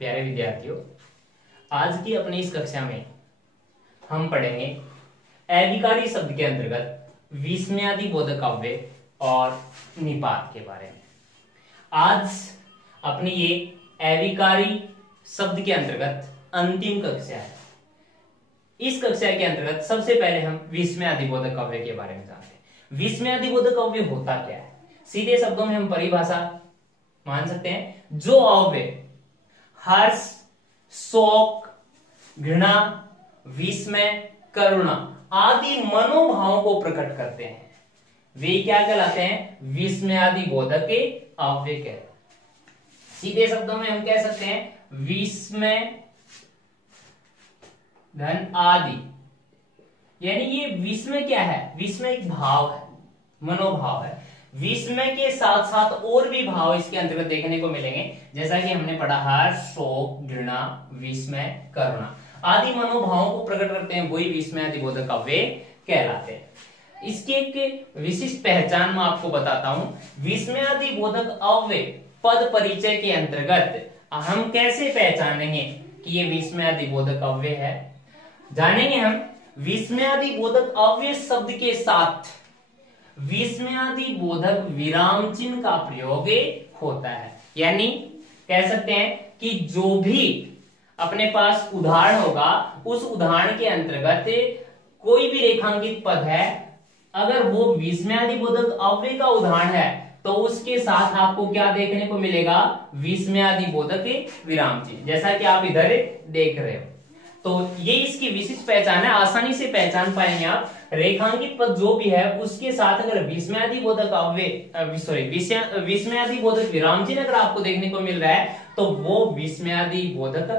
प्यारे विद्यार्थियों, आज की अपनी इस कक्षा में हम पढ़ेंगे अभिकारी शब्द के अंतर्गत विस्मयादि बोधक अव्यय और निपात के बारे में। आज अपनी ये अभिकारी शब्द के अंतर्गत अंतिम कक्षा है। इस कक्षा के अंतर्गत सबसे पहले हम विस्मयादि बोधक अव्यय के बारे में जानते हैं। विस्मयादि बोधक अव्यय होता क्या है? सीधे शब्दों में हम परिभाषा मान सकते हैं, जो अव्यय हर्ष, शोक, घृणा, विस्मय, करुणा आदि मनोभावों को प्रकट करते हैं, वे क्या कहलाते हैं? विस्मयादि बोधक के अव्यय कहते हैं। सीधे शब्दों में हम कह सकते हैं विस्मय धन आदि, यानी ये विस्मय क्या है? विस्मय एक भाव है, मनोभाव है। विस्मय के साथ साथ और भी भाव इसके अंतर्गत देखने को मिलेंगे, जैसा कि हमने पढ़ा हर्ष, शोक, घृणा, विस्मय, करुणा आदि मनोभावों को प्रकट करते हैं, वही विस्मयादि बोधक अव्यय कहलाते हैं। इसकी एक विशिष्ट पहचान मैं आपको बताता हूं। विस्मयादि बोधक अव्यय पद परिचय के अंतर्गत हम कैसे पहचानेंगे कि ये विस्मयादि बोधक अव्यय है? जानेंगे हम विस्मयादि बोधक अव्यय शब्द के साथ विस्मयादि बोधक विराम चिन्ह का प्रयोग होता है। यानी कह सकते हैं कि जो भी अपने पास उदाहरण होगा, उस उदाहरण के अंतर्गत कोई भी रेखांकित पद है, अगर वो विस्मयादि बोधक अव्यय का उदाहरण है तो उसके साथ आपको क्या देखने को मिलेगा? विस्मयादि बोधक विराम चिन्ह, जैसा कि आप इधर देख रहे हो। तो ये इसकी विशिष्ट पहचान है, आसानी से पहचान पाएंगे आप। रेखांकित पद जो भी है उसके साथ अगर विस्मयादि बोधक अव्यय विस्मयादि बोधक विराम चिन्ह अगर आपको देखने को मिल रहा है तो वो विस्मयादि बोधक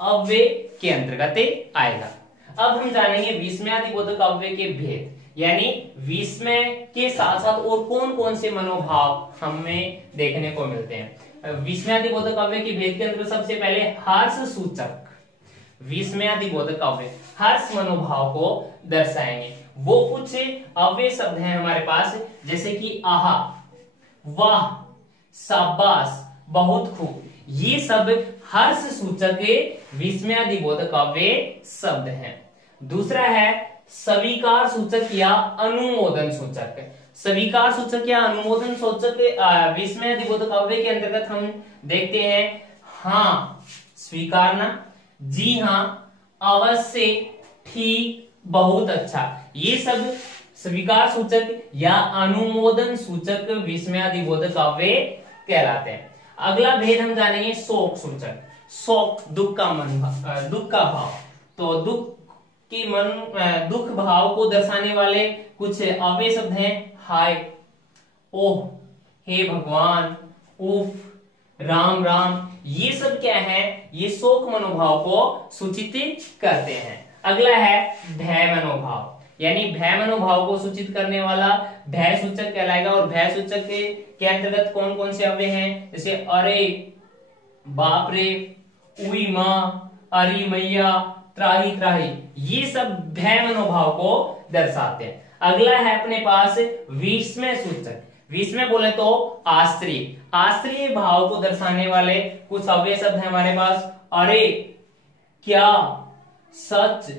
अव्यय के अंतर्गत आएगा। अब हम जानेंगे विस्मयादि बोधक अव्यय के भेद, यानी विस्मय के साथ साथ और कौन कौन से मनोभाव हमें देखने को मिलते हैं। विस्मयादि बोधक अव्यय के भेद के अंतर्गत सबसे पहले हर्ष सूचक विस्मयादि बोधक अव्यय हर्ष मनोभाव को दर्शाएंगे। वो कुछ अव्यय शब्द हैं हमारे पास, जैसे कि आहा, वाह, शाबाश, बहुत खूब, ये सब हर्ष सूचक विस्मयादि बोधक अव्यय शब्द हैं। दूसरा है स्वीकार सूचक या अनुमोदन सूचक। स्वीकार सूचक या अनुमोदन सूचक विस्मयादि बोधक अव्यय के अंतर्गत हम देखते हैं हाँ, स्वीकारना, जी हाँ, अवश्य, ठीक, बहुत अच्छा, ये सब स्वीकार सूचक या अनुमोदन सूचक विस्मयादि बोधक अव्यय कहलाते हैं। अगला भेद हम जानेंगे शोक सूचक। शोक दुख का भाव, तो दुख भाव को दर्शाने वाले कुछ अव्यय शब्द हैं हाय, ओह, हे भगवान, उफ, राम राम, ये सब क्या है? ये शोक मनोभाव को सूचित करते हैं। अगला है भय मनोभाव, यानी भय मनोभाव को सूचित करने वाला भय सूचक कहलाएगा। और भय सूचक के अंतर्गत कौन कौन से अव्यय हैं? जैसे अरे, बाप रे, उई मां, अरे मैया, त्राही त्राही, ये सब भय मनोभाव को दर्शाते हैं। अगला है अपने पास विस्मय सूचक। विस्मय बोले तो आश्चर्य भाव को दर्शाने वाले कुछ अव्यय शब्द हैं हमारे पास। अरे, क्या, सच,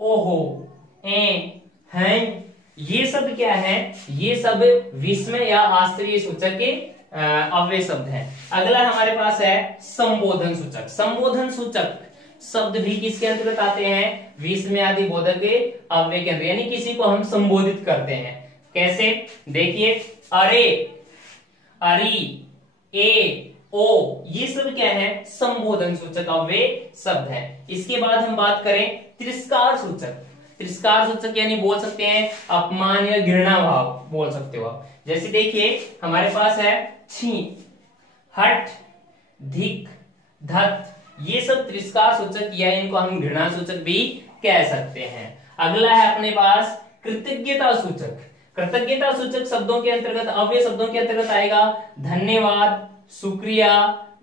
ओहो, हैं, ये सब क्या है? ये सब विस्मय या आश्चर्य सूचक के अव्यय शब्द हैं। अगला हमारे पास है संबोधन सूचक। संबोधन सूचक शब्द भी किसके अंतर्गत आते हैं? विस्मयादि बोधक के अव्यय के अंदर, यानी किसी को हम संबोधित करते हैं। कैसे? देखिए, अरे, अरी, ए, ओ, ये सब क्या है? संबोधन सूचक अव्यय शब्द है। इसके बाद हम बात करें तिरस्कार सूचक। तिरस्कार सूचक यानी बोल सकते हैं अपमान या घृणा भाव बोल सकते हो आप। जैसे देखिए हमारे पास है छी, हट, धिक, धत, ये सब तिरस्कार सूचक या इनको हम घृणा सूचक भी कह सकते हैं। अगला है अपने पास कृतज्ञता सूचक। कृतज्ञता सूचक शब्दों के अंतर्गत अव्यय शब्दों के अंतर्गत आएगा धन्यवाद, शुक्रिया,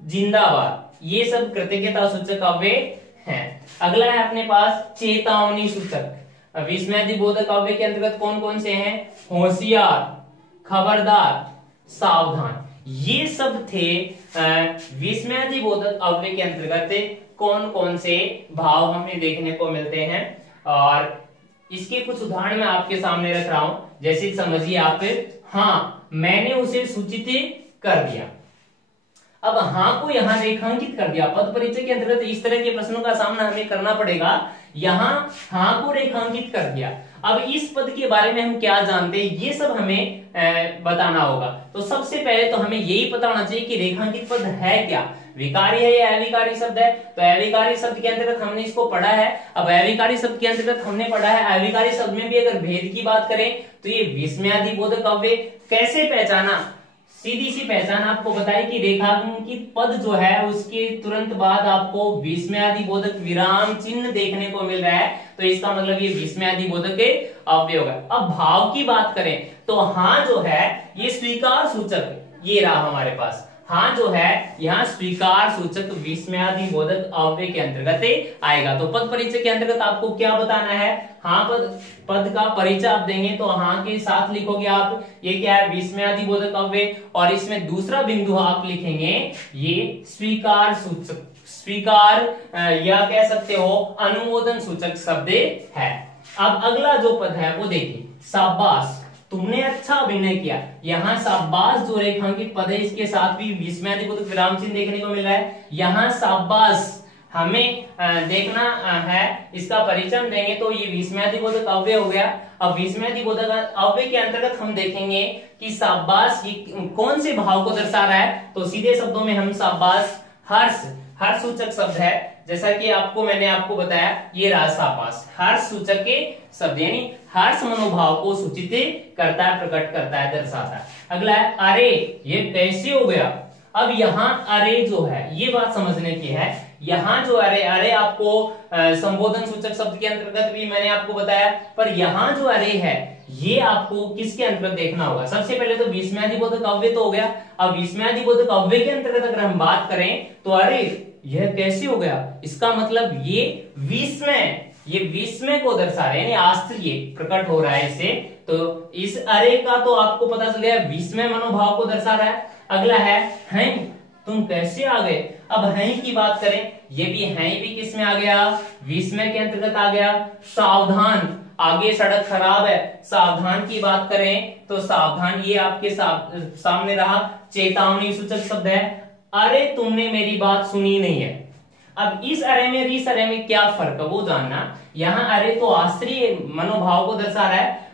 जिंदाबाद, ये सब कृतज्ञता सूचक अव्यय हैं। अगला है अपने पास चेतावनी सूचक। विस्मयादि बोधक अव्यय के अंतर्गत कौन कौन से हैं? होशियार, खबरदार, सावधान, ये सब थे विस्मयादिबोधक अव्यय के अंतर्गत कौन कौन से भाव हमें देखने को मिलते हैं, और इसके कुछ उदाहरण मैं आपके सामने रख रहा हूं। जैसे समझिए आप, हाँ मैंने उसे सूचित कर दिया। अब हाँ को यहां रेखांकित कर दिया। पद परिचय के अंतर्गत इस तरह के प्रश्नों का सामना हमें करना पड़ेगा। यहां हाँ को रेखांकित कर दिया। अब इस पद के बारे में हम क्या जानते हैं, ये सब हमें बताना होगा। तो सबसे पहले तो हमें यही पता होना चाहिए कि रेखांकित पद है क्या, विकारी है या अविकारी शब्द है। तो अविकारी शब्द के अंतर्गत हमने इसको पढ़ा है। अब अविकारी शब्द के अंतर्गत हमने पढ़ा है, अविकारी शब्द में भी अगर भेद की बात करें तो ये विस्मयादिबोधक अव्यय कैसे पहचाना, सीधी सी पहचान आपको बताई कि रेखांकित पद जो है उसके तुरंत बाद आपको विस्मयादिबोधक विराम चिन्ह देखने को मिल रहा है, तो इसका मतलब ये विस्मयादिबोधक अव्यय होगा। अब भाव की बात करें तो हाँ जो है ये स्वीकार सूचक, ये रहा हमारे पास हाँ जो है यहाँ स्वीकार सूचक विस्मयादिबोधक अव्यय के अंतर्गत आएगा। तो पद परिचय के अंतर्गत आपको क्या बताना है, हाँ पद का परिचय आप देंगे तो हाँ के साथ लिखोगे आप ये क्या है, विस्मयादिबोधक अव्यय, और इसमें दूसरा बिंदु आप लिखेंगे ये स्वीकार सूचक, स्वीकार या कह सकते हो अनुमोदन सूचक शब्द है। अब अगला जो पद है वो देखिए, शाबाश तुमने अच्छा अभिनय किया। यहाँ शाबाश जो रेखांकित पद है इसके साथ भी विस्मयादिबोधक विराम चिन्ह देखने को मिल रहा है। यहाँ शाबाश हमें देखना है, इसका परिचय हम देंगे तो ये विस्मयादिबोधक अव्यय हो गया। अब विस्मयादिबोधक अव्यय के अंतर्गत हम देखेंगे कि शाबाश कौन से भाव को दर्शा रहा है, तो सीधे शब्दों में हम शाबाश हर्ष सूचक शब्द है। जैसा कि मैंने आपको बताया ये रहा शाबाश हर्ष सूचक के शब्द, यानी हर्ष मनोभाव को सूचित करता है, प्रकट करता है, दर्शाता है। अगला है अरे ये कैसे हो गया। अब यहाँ अरे जो है ये बात समझने की है, यहाँ जो अरे आपको संबोधन सूचक शब्द के अंतर्गत भी मैंने आपको बताया, पर यहाँ जो अरे है ये आपको किसके अंतर्गत देखना होगा। सबसे पहले तो विस्मयादिबोधक अव्यय तो हो गया। अब विस्मयादिबोधक अव्यय के अंतर्गत अगर हम बात करें तो अरे यह कैसे हो गया, इसका मतलब ये विस्मय को दर्शा रहे हैं, यानी आश्चर्य प्रकट हो रहा है इससे। तो इस अरे का तो आपको पता चल गया विस्मय मनोभाव को दर्शा रहा है। अगला है हैं तुम कैसे आ गए। अब हैं की बात करें, ये भी हैं भी किस में आ गया, विस्मय के अंतर्गत आ गया। सावधान आगे सड़क खराब है, सावधान की बात करें तो सावधान ये आपके सामने रहा चेतावनी सूचक शब्द है। अरे तुमने मेरी बात सुनी नहीं है। अब इस अरे में इस अरे में क्या फर्क है वो जानना। यहाँ अरे तो आश्चर्य मनोभाव को दर्शा रहा है,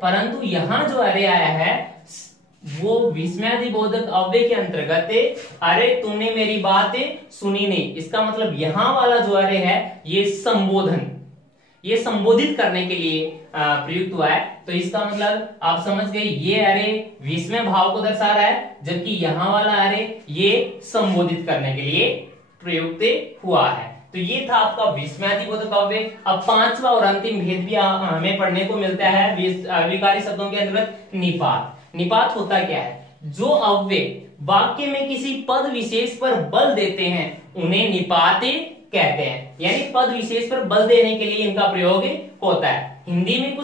परंतु यहाँ जो अरे आया है वो विस्मयादिबोधक अव्यय के अंतर्गत अरे तुमने मेरी बात सुनी नहीं। इसका मतलब यहाँ वाला जो अरे है ये संबोधन, ये संबोधित करने के लिए प्रयुक्त हुआ है। तो इसका मतलब आप समझ गए ये अरे विस्मय भाव को दर्शा रहा है, जबकि यहाँ वाला अरे ये संबोधित करने के लिए प्रयुक्त हुआ है। तो ये था आपका विस्मयादिबोधक अव्यय। अब पांचवा और अंतिम भेद भी हमें पढ़ने को मिलता है अविकारी शब्दों के अंतर्गत निपात। निपात होता क्या है, जो अव्यय वाक्य में किसी पद विशेष पर बल देते हैं उन्हें निपात कहते हैं, यानी पद विशेष पर बल देने के लिए इनका प्रयोग होता है। हिंदी में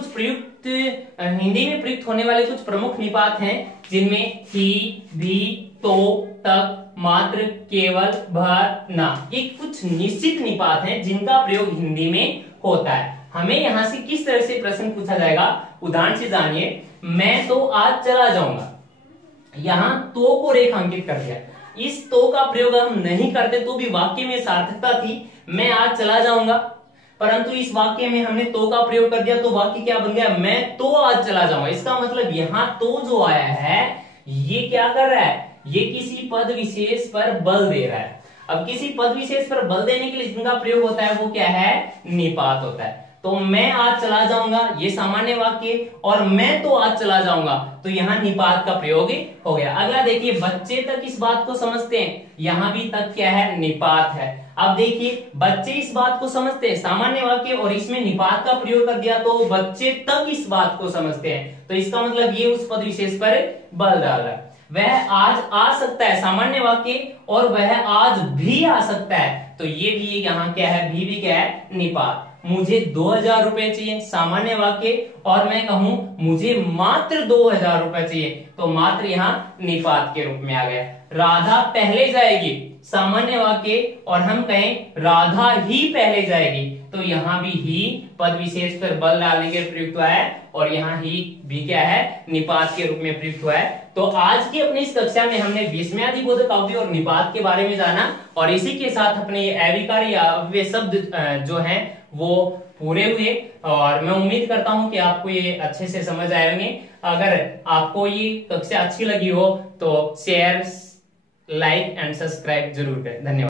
प्रयुक्त होने वाले कुछ प्रमुख निपात हैं, जिनमें ही, भी, तो, तक, मात्र, केवल, भर, ना, ये कुछ निश्चित निपात हैं जिनका प्रयोग हिंदी में होता है। हमें यहां से किस तरह से प्रश्न पूछा जाएगा, उदाहरण से जानिए। मैं तो आज चला जाऊंगा, यहां तो को रेखांकित कर दिया। इस तो का प्रयोग हम नहीं करते तो भी वाक्य में सार्थकता थी, मैं आज चला जाऊंगा, परंतु इस वाक्य में हमने तो का प्रयोग कर दिया तो वाक्य क्या बन गया, मैं तो आज चला जाऊंगा। इसका मतलब यहाँ तो जो आया है ये क्या कर रहा है, ये किसी पद विशेष पर बल दे रहा है। अब किसी पद विशेष पर बल देने के लिए जिनका प्रयोग होता है वो क्या है, निपात होता है। तो मैं आज चला जाऊंगा ये सामान्य वाक्य, और मैं तो आज चला जाऊंगा तो यहाँ निपात का प्रयोग हो गया। अगला देखिए, बच्चे तक इस बात को समझते हैं, यहाँ भी तक क्या है, निपात है। अब देखिए बच्चे इस बात को समझते हैं, सामान्य वाक्य, और इसमें निपात का प्रयोग कर दिया तो बच्चे तक इस बात को समझते हैं, तो इसका मतलब ये उस पद विशेष पर बल डाल रहा है। वह आज आ सकता है, सामान्य वाक्य, और वह आज भी आ सकता है, तो ये भी यहाँ क्या है, भी क्या है, निपात। मुझे 2000 रुपए चाहिए, सामान्य वाक्य, और मैं कहूं मुझे मात्र 2000 रुपए चाहिए, तो मात्र यहां निपात के रूप में आ गया। राधा पहले जाएगी, सामान्य वाक्य, और हम कहें राधा ही पहले जाएगी, तो यहां भी ही पद विशेष पर बल डालने के प्रयुक्त हुआ है, और यहाँ ही भी क्या है, निपात के रूप में प्रयुक्त हुआ है। तो आज की अपनी इस कक्षा में हमने विस्मयादिबोधक अव्यय और निपात के बारे में जाना, और इसी के साथ अपने ये अविकारी अव्यय शब्द जो हैं वो पूरे हुए, और मैं उम्मीद करता हूं कि आपको ये अच्छे से समझ आए होंगे। अगर आपको ये कक्षा अच्छी लगी हो तो शेयर, लाइक एंड सब्सक्राइब जरूर करें। धन्यवाद।